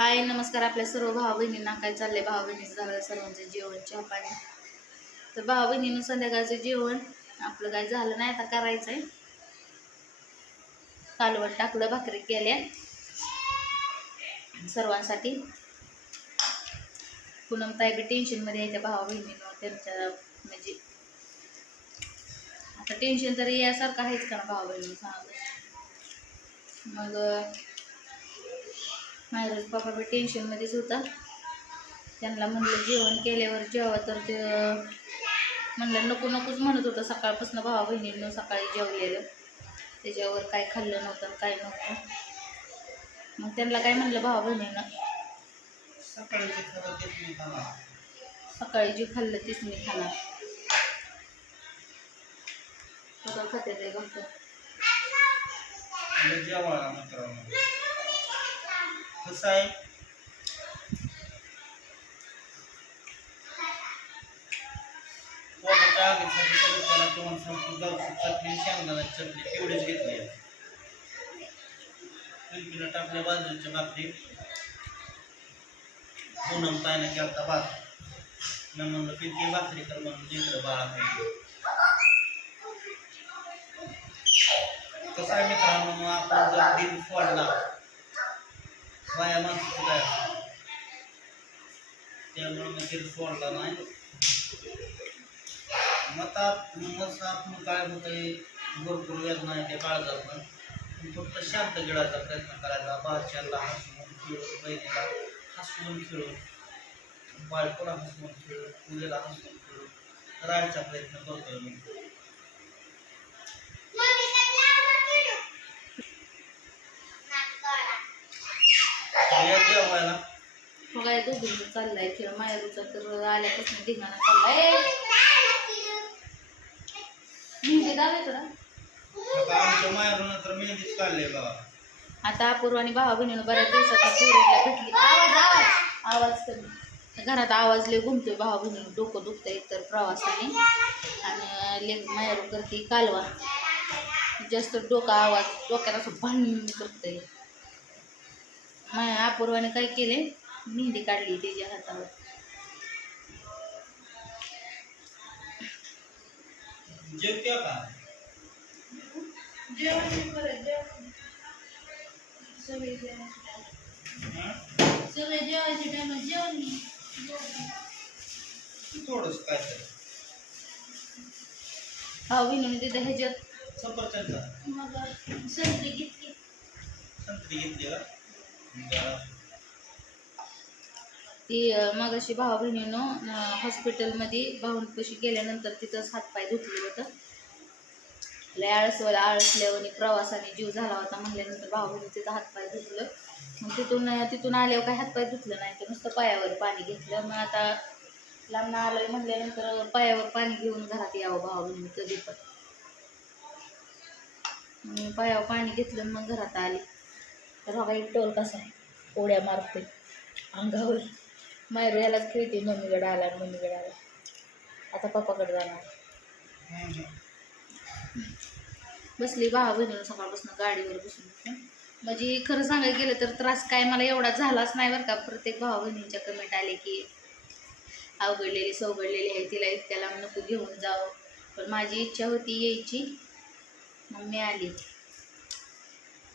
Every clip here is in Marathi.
हाय नमस्कार आपल्या सर्व भाव बहिणींना काय चाललंय? भाव बहिणीचं झालं सर्वांचं जेवण चहा पाणी. तर भाव बहिणीनं संध्याकाळचं जेवण. आपलं काय झालं नाही आता आहे कालवण टाकलं भाकरी केल्या. सर्वांसाठी. पूनम ताई बी टेन्शनमध्ये त्या भावा बहिणीनं त्यांच्या म्हणजे आता टेन्शन तरी यासारखं आहेच का ना भावा बहिणी मग माझ्या पप्पा बी टेन्शनमध्येच होता. त्यांना म्हणलं जेवण केल्यावर जेवा तर ते म्हणलं नको नकोच म्हणत होतं. सकाळपासून भावा बहिणीनं सकाळी जेवलेलं. त्याच्यावर काय खाल्लं नव्हतं काय नव्हतं. मग त्यांना काय म्हणलं भावा बहिणीनं? सकाळी जे खाल्लं तेच मी खाणार. सकाळ खाते ते फक्त कसं आहे पोटाच्या आगीसाठी परत त्याला दोन संपू गावची चटणी शेंगदाण्याची चटणी तेवढीच घेतली आहे पिलपिला टाकल्या बाजूच्या भाकरी पूनम ताईनं केलता भात मी म्हणलं पिलकी भाकरी कर म्हणून जिकडं बाळा खायला कसं आहे मित्रांनो आपण जर दिन फोडला बाया माणसाचं काय त्यामुळे मग दिन फोडला नाही. मतात मसात मग काय होतंय भरपूर वेदना आहे त्या काळजात पण. फक्त शांत गिळायचा प्रयत्न करायचा. बादशाला हसवून खेळून बहिणीला हसवून खेळून बायकोला हसवून खेळून मुलीला हसवून खेळून राहायचा प्रयत्न करतोय मी. मग काय दोघींचं चाललाय खेळ. मायरूचा तर आल्यापासून धिंगाणा चाललाय. मेहंदी आता आमच्या माहेरून तर मेहंदीच काढले बघा आता अपूर्व आणि भावा बहिणीनं बऱ्याच दिवसात पोरीला भेटली. आवाज आवाज आवाज कमी. घरात आवाज लय घुमतोय. भावा बहिणीनं डोकं दुखतंय तर प्रवासाने. आणि ले मायरू करते कालवा. जास्त डोका आवाज डोक्याला असं भान करतंय. माया अपूर्वाने काय केले? मेहंदी काढली त्याच्या हातावर. हं? सगळे जेवायच्या टायमात जेवण नाही. काय हा बहिणीने तिथं ह्याच्यात. सफरचंद मग संत्री घेतली. संत्री घेतली का. ती मग अशी भावा बहिणीनं हॉस्पिटलमध्ये भाऊंपाशी गेल्यानंतर तिथंच हातपाय धुतले होतं. लय आळसवाला आळसल्यावर प्रवासाने जीव झाला होता. म्हणल्यानंतर भावा बहिणी तिथं हातपाय धुतलं. मग तिथून तिथून आल्यावर काही हातपाय धुतलं नाही तर नुसतं पायावर पाणी घेतलं. मग आता लांब आलोय म्हणल्यानंतर पायावर पाणी घेऊन घरात यावं भावा बहिणी कधी पण पायावर पाणी घेतलं मग घरात आली. तर बघा एक टोल कसा आहे उड्या मारते अंगावर मायरू यालाच खेळते मम्मीकडे आला आणि मम्मीकडे आला. आता पप्पाकडे जाणार. बसली भावा बहिणीला सकाळपासून गाडीवर बसून. म्हणजे खरं सांगायला गेलं तर त्रास काय मला एवढा झालाच नाही बरं का. प्रत्येक भावा बहिणींच्या कमेंट आले की अवघडलेली सवघडलेली आहे तिला इतक्याला नको घेऊन जावं. पण माझी इच्छा होती यायची. मग मी आली.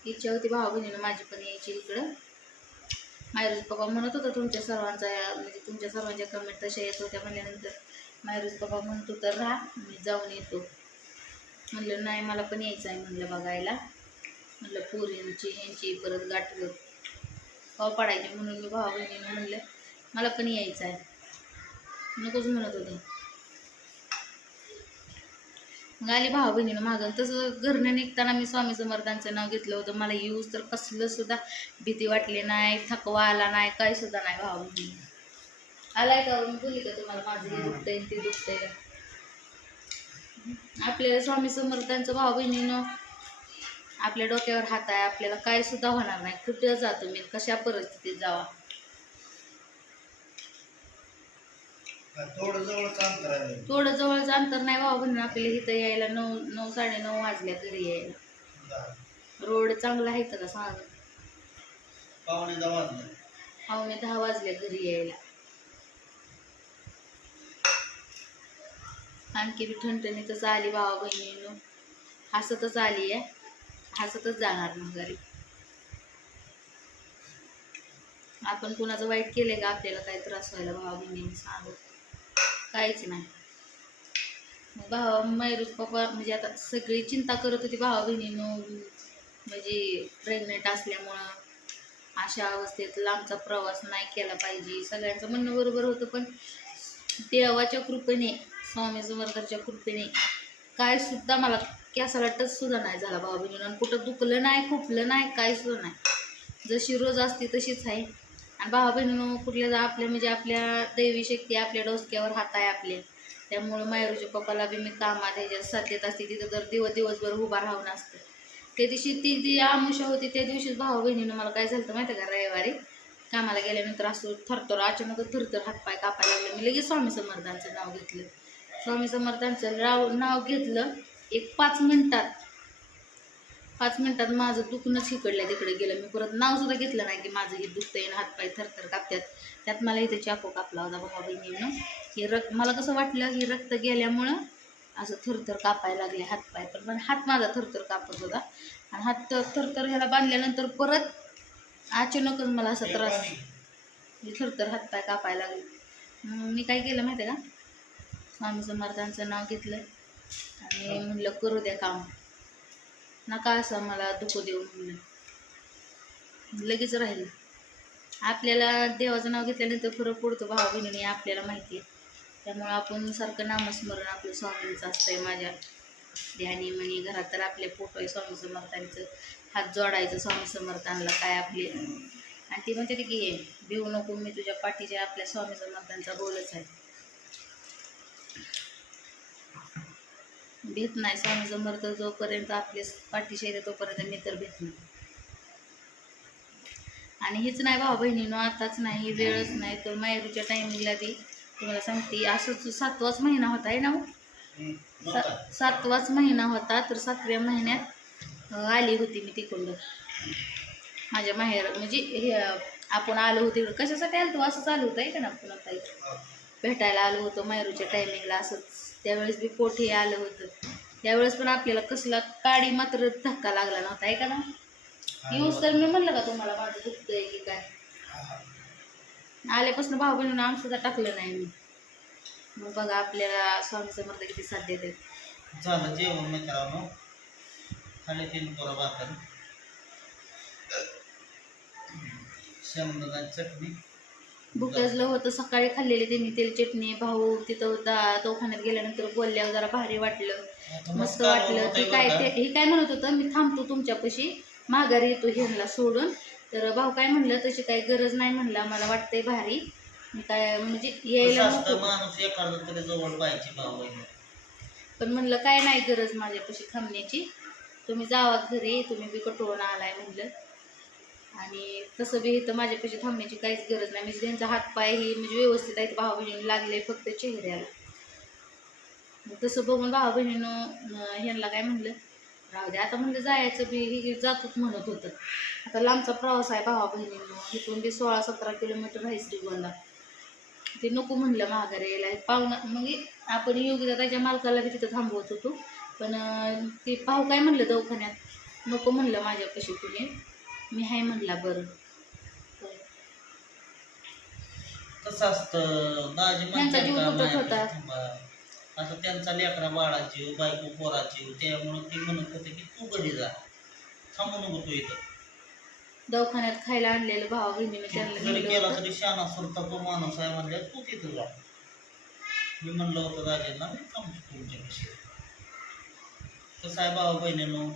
इच्छा होती भावा बहिणीनं माझी पण यायची इकडं. मायरूज पप्पा म्हणत होता तुमच्या सर्वांचा म्हणजे तुमच्या सर्वांच्या कमेंट तशा येत होत्या म्हणल्यानंतर मायरूज पप्पा म्हणत होता राहा मी जाऊन येतो. म्हणलं नाही मला पण यायचं आहे म्हणलं बघायला. म्हणलं पोरींची ह्यांची परत गाठ पाव पडायची म्हणून मी भावा बहिणीनं म्हणलं मला पण यायचं आहे. नकोच म्हणत होते. मग आली भाऊ बहिणीनं मागं. तसं घरनं निघताना मी स्वामी समर्थांचं नाव घेतलं होतं. मला यूज तर कसलं सुद्धा भीती वाटली नाही थकवा आला नाही काय सुद्धा नाही भाऊ बहिणी आलाय का मी बोलली का तुम्हाला माझं हे दुखतंय ते दुखतंय का? आपल्याला स्वामी समर्थांचं भाऊ बहिणीनं आपल्या डोक्यावर हात आहे. आपल्याला काय सुद्धा होणार नाही. कुठं जातो मी कशा परिस्थितीत जावा? थोडं जवळच अंतर आहे. थोडं जवळचं अंतर नाही भाऊ बहिणी आपल्याला इथं यायला नऊ नऊ साडेनऊ वाजल्या घरी यायला. रोड चांगला आहे का सांग पावणे दहा वाजले. पावणे दहा वाजले घरी यायला. आणखी बी ठणठणीतच आली भावा बहिणीनं. हसतच आली आहे. हसतच जाणार मग घरी. आपण कुणाचं वाईट केलंय का? आपल्याला काही त्रास व्हायला भावा बहिणीने सांगू काहीच नाही. मग भावा मयुरूच पप्पा म्हणजे आता सगळी चिंता करत होती भावा बहिणीनं. म्हणजे प्रेग्नेंट असल्यामुळं अशा अवस्थेत लांबचा प्रवास नाही केला पाहिजे. सगळ्यांचं म्हणणं बरोबर होतं पण देवाच्या कृपेने स्वामी समर्थाच्या कृपेने काय सुद्धा मला कॅसाला टच सुद्धा नाही झाला भाऊ बहिणीनं. आणि कुठं दुखलं नाही खुपलं नाही काय सुद्धा नाही. जशी रोज असते तशीच आहे. भावा बहिणीनं कुठल्या जा- आपल्या म्हणजे आपल्या दैवी शक्ती आपल्या डोसक्यावर हात आहे आपले. त्यामुळं मायरूच्या पप्पाला बी मी कामात ह्याच्यात साथ असते तिथं तर दिवस दिवसभर उभा राहून असते. त्या दिवशी ती जी आमुषा होती त्या दिवशीच भाऊ बहिणीनं मला काय झालं माहिती आहे का रविवारी? कामाला गेल्यानंतर असं थरथर अचानक थरथर हातपाय कापायला लागले. मी लगेच स्वामी समर्थांचं नाव घेतलं. स्वामी समर्थांचं नाव नाव घेतलं. एक पाच मिनटात पाच मिनिटात माझं दुखणंच इकडल्या तिकडे गेलं. मी परत नाव सुद्धा घेतलं नाही की माझं हे दुखतंय आणि हातपाय थरथर कापतात त्यात मला इथे चाकू कापला होता भावा बहिणीनं हे रक्त मला कसं वाटलं की रक्त गेल्यामुळं असं थरथर कापायला लागले हातपाय. पण पण हात माझा थरथर कापत होता. आणि हात थरथर ह्याला बांधल्यानंतर परत अचानकच मला असा त्रास म्हणजे थरथर हातपाय कापायला लागले. मग मी काय केलं माहिती आहे का? स्वामी समर्थांचं नाव घेतलं. आणि म्हणलं करू द्या काम. नका असं मला दुखू देऊ म्हणलं लगेच राहील. आपल्याला देवाचं नाव घेतल्यानंतर फरक पडतो भावा बहिणीने आपल्याला माहिती आहे. त्यामुळं आपण सारखं नामस्मरण आपलं स्वामींचं असतंय माझ्या ध्यानी म्हणी. घरात तर आपले फोटो आहे स्वामी समर्थांचं. हात जोडायचं स्वामी समर्थांना काय आपले. आणि ती म्हणते की भिवू नको मी तुझ्या पाठीच्या आपल्या स्वामी समर्थांचा बोलच आहे. भेट नाही. स्वामी समर्थ जोपर्यंत आपले पाठीशी आहे तोपर्यंत मी तर भेट नाही. आणि हेच नाही भाऊ बहिणीनं आताच नाही वेळच नाही. तर मायरूच्या टायमिंगला बी तुम्हाला सांगते असंच सातवाच महिना होता आहे ना हो? सा- सातवाच महिना होता तर सातव्या महिन्यात आली होती मी तिकडं माझ्या माहेर म्हणजे हे आपण आलो होतो इकडं. कशासाठी आलो असंच आलं होतं आहे का ना? पुन्हा आता भेटायला आलो होतो मायरूच्या टायमिंगला असंच. त्यावेळेस बी पोटी आलं होतं. त्यावेळेस पण आपल्याला कसला काडी मात्र धक्का लागला नव्हता आहे का ना? येऊस तर मी म्हणलं का तुम्हाला माझं दुखतंय की काय? आल्यापासून भाऊ बहिणीनं आम सुद्धा टाकलं नाही मी. मग बघा आपल्याला स्वामी समर्थ किती साथ देतात. झालं जेवण मित्रांनो. खाली तीन पोरा भाकर. चटणी. भुकजलं होतं. सकाळी खाल्लेली त्यांनी तेल चटणी भाऊ तिथं दा दवाखान्यात गेल्यानंतर बोलल्यावर जरा भारी वाटलं. मस्त वाटलं. ते काय? ते हे काय म्हणत होतं मी थांबतो तुमच्यापाशी. माघारी येतो ह्यांना सोडून. तर भाऊ काय म्हणलं तशी काही गरज नाही म्हणला. मला वाटतंय भारी. मी काय म्हणजे यायला असतं नको. माणूस एखादा तरी जवळ पाहिजे भाऊ बहिणी पण म्हणलं काय नाही गरज माझ्यापाशी थांबण्याची. तुम्ही जावा घरी तुम्ही बी कटवून आलाय म्हणलं. आणि तसं बी इथं माझ्यापाशी थांबण्याची काहीच गरज नाही. म्हणजे त्यांचा हातपाय ही म्हणजे व्यवस्थित आहेत भावा बहिणीला लागले फक्त चेहऱ्याला. मग तसं बघून भावा बहिणीनं ह्यांना काय म्हणलं राहू दे आता म्हणजे जायचं बी हे जातोच म्हणत होतं. आता लांबचा प्रवास आहे भावा बहिणीनं. इथून बी सोळा सतरा किलोमीटर आहे श्रीगोंदा. ते नको म्हणलं माघारी यायला. पाहुणा मग आपण योग्यता त्याच्या मालकाला बी तिथं थांबवत होतो. पण ते पाहू काय म्हणलं दवाखान्यात? नको म्हणलं माझ्यापाशी कुणी. मी हाय म्हणला बरं. कसं असतं दाजी त्यांचा जीव म्हणतात तुटत होता. त्यांचा लेकरा बाळा जीव बायको पोरा जीव त्यामुळं ती म्हणत होते की तू घरी जा थांबू नको तू इथं दवाखान्यात खायला आणलेलं भावा बहिणीने त्यांना जरी नेलं केला होतं. तरी शाना सुरता तो माणूस आहे म्हणजे तू तिथं जा मी म्हणलं होतं दाजींना मी थांबतो तुमच्यापाशी कसं आहे भाऊ बहिणीनो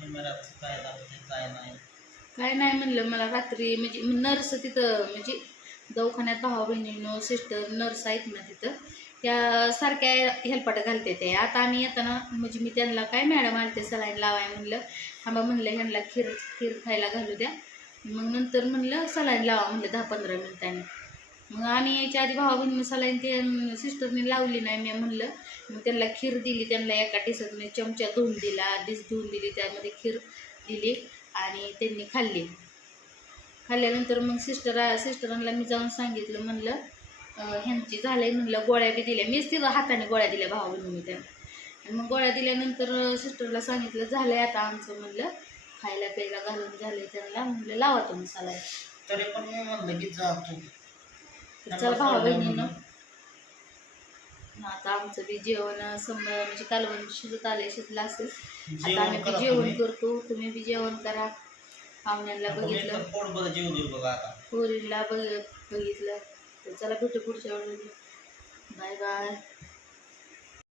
काय दाखवते काय नाही. काय नाही म्हणलं मला रात्री म्हणजे नर्स तिथं म्हणजे दवाखान्यात भावा बहिणीनो सिस्टर नर्स आहेत ना तिथं त्या सारख्या हेल्पाट घालते ते. आता आम्ही येताना म्हणजे मी त्यांना काय मॅडम आलते सलाईन लावाय म्हणलं. थांबा म्हणलं ह्यांना खीर खीर खायला घालू द्या. मग नंतर म्हणलं सलाईन लावा म्हणलं दहा पंधरा मिनिटांनी. मग आम्ही याच्या आधी भावा बहिणीनं सलाईन ते सिस्टरने लावली नाही मी म्हणलं मग त्यांना खीर दिली त्यांना एका डिसात चमचा धुवून दिला डिस धुवून दिली त्यामध्ये खीर दिली आणि त्यांनी खाल्ली. खाल्ल्यानंतर मग सिस्टर सिस्टरांना मी जाऊन सांगितलं म्हणलं ह्यांची झालंय म्हणलं गोळ्या बी दिल्या. मीच तिथं हाताने गोळ्या दिल्या भाऊ बहिणी त्या आणि मग गोळ्या दिल्यानंतर सिस्टरला सांगितलं झालंय आता आमचं म्हणलं खायला प्यायला घालून झालंय त्यांना म्हणलं लावा तुम्ही सलाय तरी पण मी म्हणलं की जा तू चल भाऊ बहिणीनं. आता आमचं बी जेवण सम म्हणजे कालवण शिजत आले शिजलं असेल. आता आम्ही जेवण बी जेवण. करतो. तुम्ही बी जेवण करा. पाहुण्यांना बघितलं. पोरीला बघ बघितलं. तर चला भेटू पुढच्या वेळेला. Bye bye.